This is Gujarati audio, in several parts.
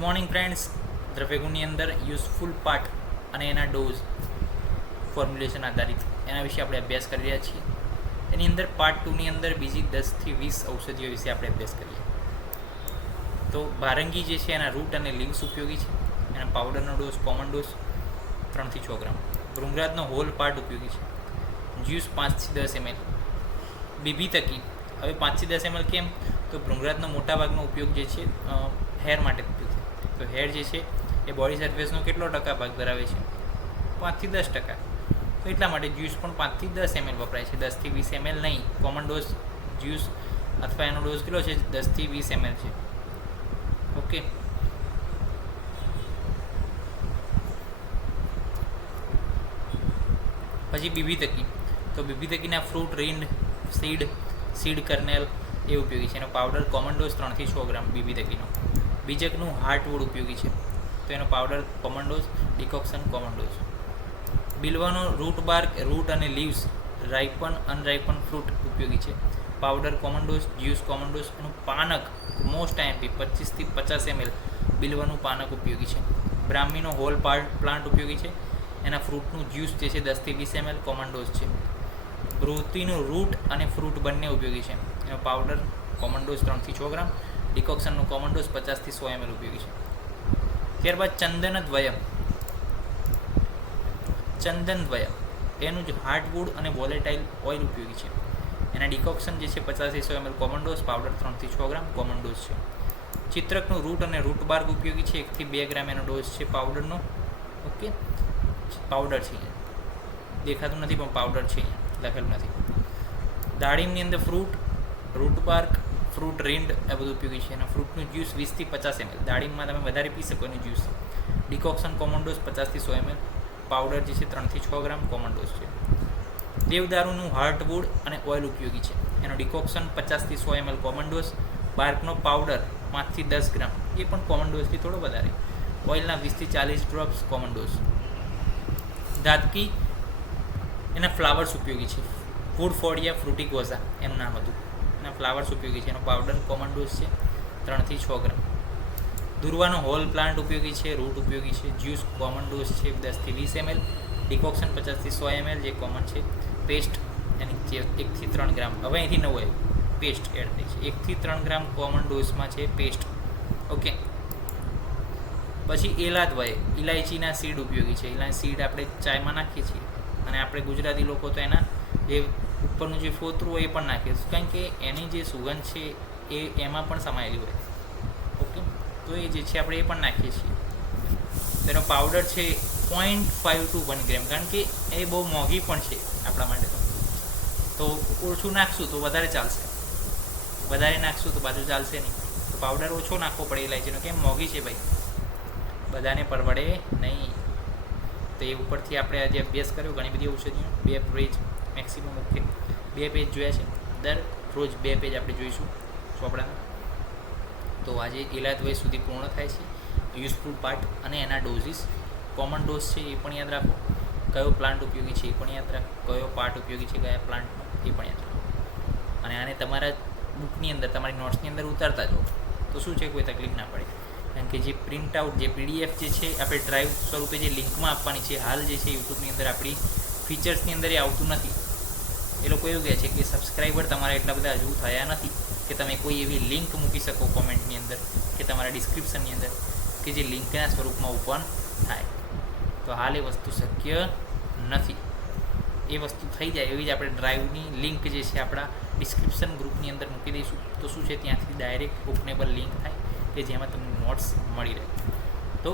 Good morning friends. દ્રવ્યગુણની અંદર યુઝફુલ પાર્ટ અને એના ડોઝ ફોર્મ્યુલેશન આધારિત એના વિશે આપણે અભ્યાસ કરી રહ્યા છીએ. એની અંદર પાર્ટ 2ની અંદર બીજી 10 થી 20 ઔષધિઓ વિશે આપણે અભ્યાસ કરીએ. તો ભારંગી જે છે એના રૂટ અને લીવ્સ ઉપયોગી છે. એના પાવડરનો ડોઝ કોમન ડોઝ 3 થી 6 ગ્રામ. ભૃંગરાજનો હોલ પાર્ટ ઉપયોગી છે. જ્યુસ 5 થી 10 ml. બીબી તકી હવે 5 થી 10 ml કેમ? તો ભૃંગરાજનો મોટાભાગનો ઉપયોગ જે છે હેર માટે ઉપયોગ છે. તો હેર જે છે એ બોડી સર્ફેસનો કેટલો ટકા ભાગ ધરાવે છે? 5 થી 10%. તો એટલા માટે જ્યુસ પણ 5 થી 10 ml વપરાય છે, 10 થી 20 ml નહીં. કોમન ડોઝ જ્યુસ અથવા એનો ડોઝ કેટલો છે? 10 થી 20 ml છે. ઓકે. પછી બીબી તકી. તો બીબી તકીના ફ્રૂટ, રીંડ, સીડ કર્નેલ એ ઉપયોગી છે. એનો પાવડર કોમન ડોઝ 3 થી 6 ગ્રામ બીબી તકીનો. બીજકનું હાર્ટવુડ ઉપયોગી છે. તો એનો powder common dose, decoction common dose. બિલ્વાનો રૂટ બાર્ક, રૂટ અને લીવ્સ, રાઇપન અનરાઇપન ફ્રૂટ ઉપયોગી છે. Powder common dose, juice common dose. એનું પાનક મોસ્ટ આઈએમપી 25 થી 50 ml બિલ્વાનું પાનક ઉપયોગી છે. બ્રાહ્મીનો હોલ પ્લાન્ટ ઉપયોગી છે. એના ફ્રૂટનું જ્યુસ જે છે 10 થી 20 ml કોમન ડોઝ છે. બૃહતિનું રૂટ અને ફ્રૂટ બંને ઉપયોગી છે. એનો પાવડર કોમન ડોઝ 3 થી 6 ગ્રામ. ડિકોક્શનનો કોમન ડોઝ 50 થી 100 ml ઉપયોગી છે. ત્યારબાદ ચંદનદ્વય એનું જ હાર્ટવુડ અને વોલેટાઇલ ઓઇલ ઉપયોગી છે. એના ડિકોક્શન જે છે 50 થી 100 ml કોમન ડોઝ, પાવડર 3 થી 6 ગ્રામ કોમન ડોઝ છે. ચિત્રકનું રૂટ અને રૂટ બાર્ગ ઉપયોગી છે. 1 થી 2 ગ્રામ એનો ડોઝ છે પાવડરનો. ઓકે, પાવડર છે, દેખાતું નથી પણ પાવડર છે, લખેલું નથી. દાડમની અંદર ફ્રૂટ, રૂટ બાર્ક, ફ્રૂટ રીંડ એ બધું ઉપયોગી છે. એના ફ્રૂટનું જ્યુસ 20 થી 50 ml. દાડમમાં તમે વધારે પી શકો એનું જ્યુસ. ડિકોક્શન કોમન ડોઝ 50 થી 100 ml. પાવડર જે છે 3 થી 6 ગ્રામ કોમન ડોઝ છે. દેવદારુનું હાર્ટવુડ અને ઓઇલ ઉપયોગી છે. એનો ડિકોક્શન 50 થી 100 ml કોમન ડોઝ. બાર્કનો પાવડર 5 થી 10 ગ્રામ, એ પણ કોમન ડોઝથી થોડો વધારે. ઓઇલના 20 થી 40 ડ્રોપ્સ કોમન ડોઝ. ધાતકી એના ફ્લાવર્સ ઉપયોગી છે. વુડફોર્ડિયા ફ્રુટિકોઝા એનું નામ હતું. એના ફ્લાવર્સ ઉપયોગી છે. એનો પાવડર કોમન ડોઝ છે 3 થી 6 ગ્રામ. દુર્વાનો હોલ પ્લાન્ટ ઉપયોગી છે. રૂટ ઉપયોગી છે. જ્યુસ કોમન ડોઝ છે 10 થી 20 ml. ડિકોક્શન 50 થી 100 ml જે કોમન છે. પેસ્ટ એની 1 થી 3 ગ્રામ. હવે અહીંથી નવું આવ્યું, પેસ્ટ એડ થઈ છે. 1 થી 3 ગ્રામ કોમન ડોઝમાં છે પેસ્ટ. ઓકે. પછી એલાદ્વય, ઇલાયચીના સીડ ઉપયોગી છે. ઇલાયચી સીડ આપણે ચાયમાં નાખીએ છીએ અને આપણે ગુજરાતી લોકો તો એના જે ઉપરનું જે ફોતરું હોય એ પણ નાખીએ છીએ, કારણ કે એની જે સુગંધ છે એ એમાં પણ સમાયેલી હોય. ઓકે, તો એ જે છે આપણે એ પણ નાખીએ છીએ. તેનો પાવડર છે 0.5 to 1 ગ્રામ, કારણ કે એ બહુ મોંઘી પણ છે આપણા માટે. તો ઓછું નાખશું તો વધારે ચાલશે, વધારે નાખશું તો બાજુ ચાલશે નહીં. તો પાવડર ઓછો નાખવો પડે ઇલાયચીનો. કેમ? મોંઘી છે ભાઈ, બધાને પરવડે નહીં. તો એ ઉપરથી આપણે આજે અભ્યાસ કર્યો. ઘણી બધી ઔષધિઓ 2 પેજ મેક્સિમમ. ઓકે, 2 પેજ જોયા છે. દરરોજ 2 પેજ આપણે જોઈશું ચોપડાના. તો આજે એલાદ્વય સુધી પૂર્ણ થાય છે. યુઝફુલ પાર્ટ અને એના ડોઝિસ. કોમન ડોઝ છે એ પણ યાદ રાખો. કયો પ્લાન્ટ ઉપયોગી છે એ પણ યાદ રાખો. કયો પાર્ટ ઉપયોગી છે કયા પ્લાન્ટનો એ પણ યાદ રાખો. અને આને તમારા બુકની અંદર, તમારી નોટ્સની અંદર ઉતારતા જાઓ તો શું છે, કોઈ તકલીફ ના પડે. કારણ કે જે પ્રિન્ટ આઉટ, જે PDF જે છે આપણે ડ્રાઈવ સ્વરૂપે જે લિંકમાં આપવાની છે, હાલ જે છે યુટ્યુબની અંદર આપણી ફીચર્સની અંદર એ આવતું નથી. એ લોકો એવું કહે છે કે સબસ્ક્રાઈબર તમારા એટલા બધા હજુ થયા નથી કે તમે કોઈ એવી લિંક મૂકી શકો કોમેન્ટની અંદર કે તમારા ડિસ્ક્રિપ્શનની અંદર કે જે લિંકના સ્વરૂપમાં ઓપન થાય. તો હાલ એ વસ્તુ શક્ય નથી. એ વસ્તુ થઈ જાય એવી જ આપણે ડ્રાઈવની લિંક જે છે આપણા ડિસ્ક્રિપ્શન ગ્રુપની અંદર મૂકી દઈશું. તો શું છે, ત્યાંથી ડાયરેક્ટ ઓપનેબલ લિંક થાય કે જેમાં તમને નોટ્સ મળી રહે. તો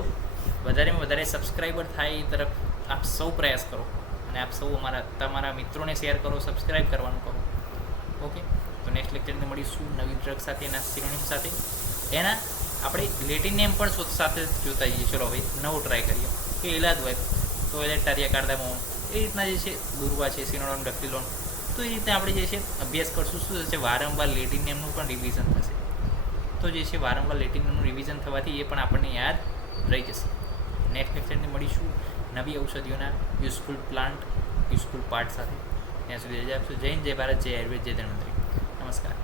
વધારેમાં વધારે સબસ્ક્રાઈબર થાય એ તરફ આપ સૌ પ્રયાસ કરો અને આપ સૌ તમારા મિત્રોને શેર કરો, સબસ્ક્રાઈબ કરવાનું કહો. ઓકે, તો નેક્સ્ટ લેક્ચરની મળીશું નવી ડ્રગ સાથે, એના સિનોનિમ સાથે. એના આપણે લેટિન નેમ પણ સાથે જોતા જઈએ. ચલો હવે નવો ટ્રાય કરીએ કે એલાદ્વય, તો એલેક્ટારિયા કાર્ડામોમ, એ રીતના જે છે દુર્વા છે, સિનોડોન, ડક્ટિલોન. તો એ રીતે આપણે જે છે અભ્યાસ કરશું. શું થશે, વારંવાર લેટિન નેમનું પણ રિવિઝન થશે. તો જે છે વારંવાર લેટિન નેમનું રિવિઝન થવાથી એ પણ આપણને યાદ રહી જશે. નેક્સ્ટ લેક્ચરની મળીશું નવી ઔષધિઓના યુઝફુલ પ્લાન્ટ, યુઝફુલ પાર્ટ સાથે. ત્યાં સુધી રજા આપશો. જય હિન્દ, જય ભારત, જય આયુર્વેદ, જય ધન્વંતરી. નમસ્કાર.